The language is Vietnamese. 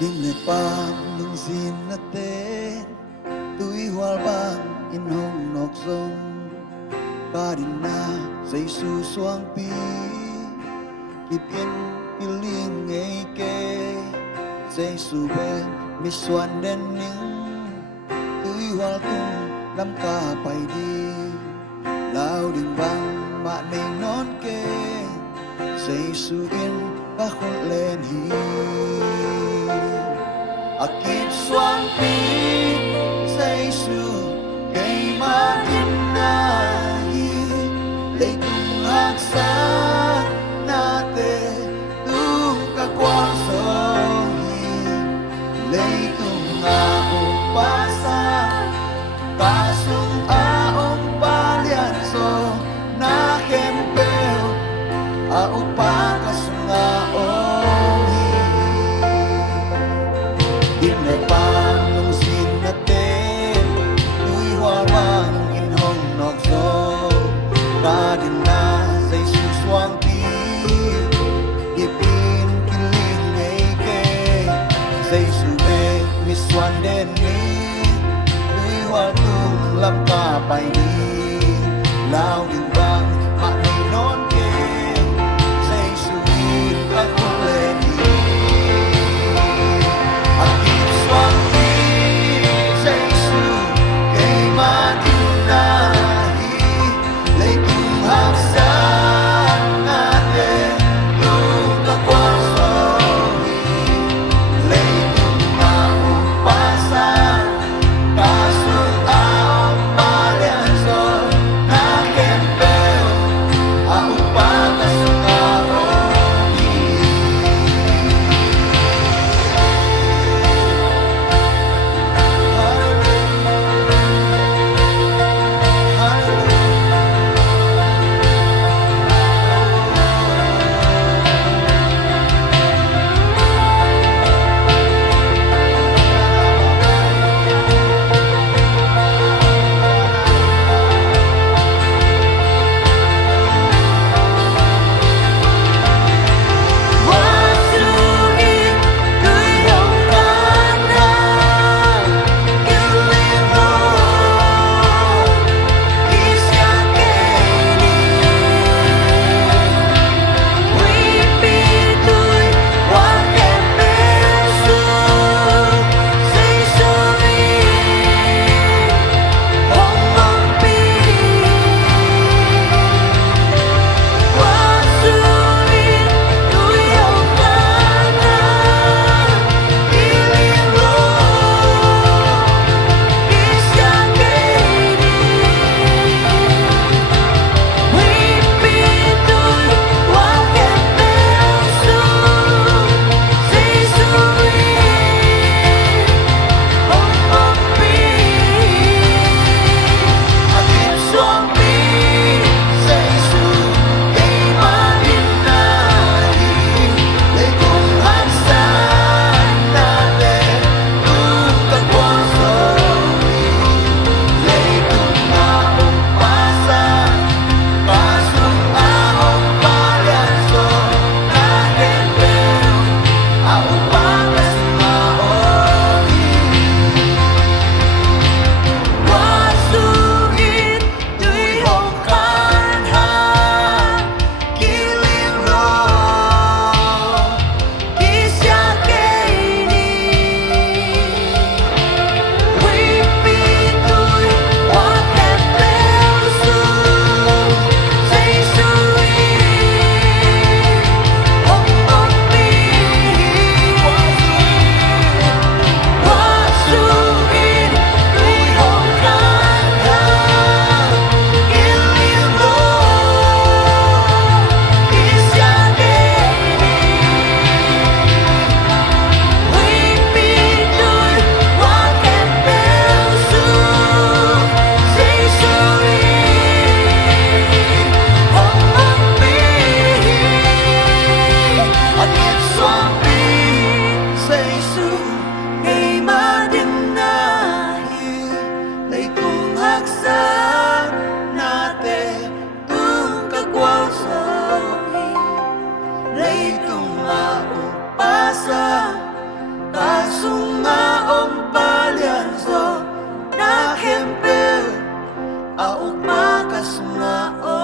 Ginepam nung sinaten Tui hual bang in hong nok zong Kadina say susuang pi Kipin piling ngay ke Say sube miswan den ning Tui hual tung lam ka pai di Lao ding bang ma nay non ke Say suin ka khol len hi Akit suan pi say su kay matinahi Lay tung haksa nate tung kakwang sohi Lay tung aong pasa kasung aong palian so na kempel aong pa kasung aong Ginepam nung sinaten Tui huawang in hong nok zong Kadina say suswang pi Ipin kiling ngay ke Say sube miswan den ni Tui hual tung lam ka pai ni Lao ding bang mak nay non ke Say suin ka kulen ni Lấy tung mà ung pa sa auk makasungaon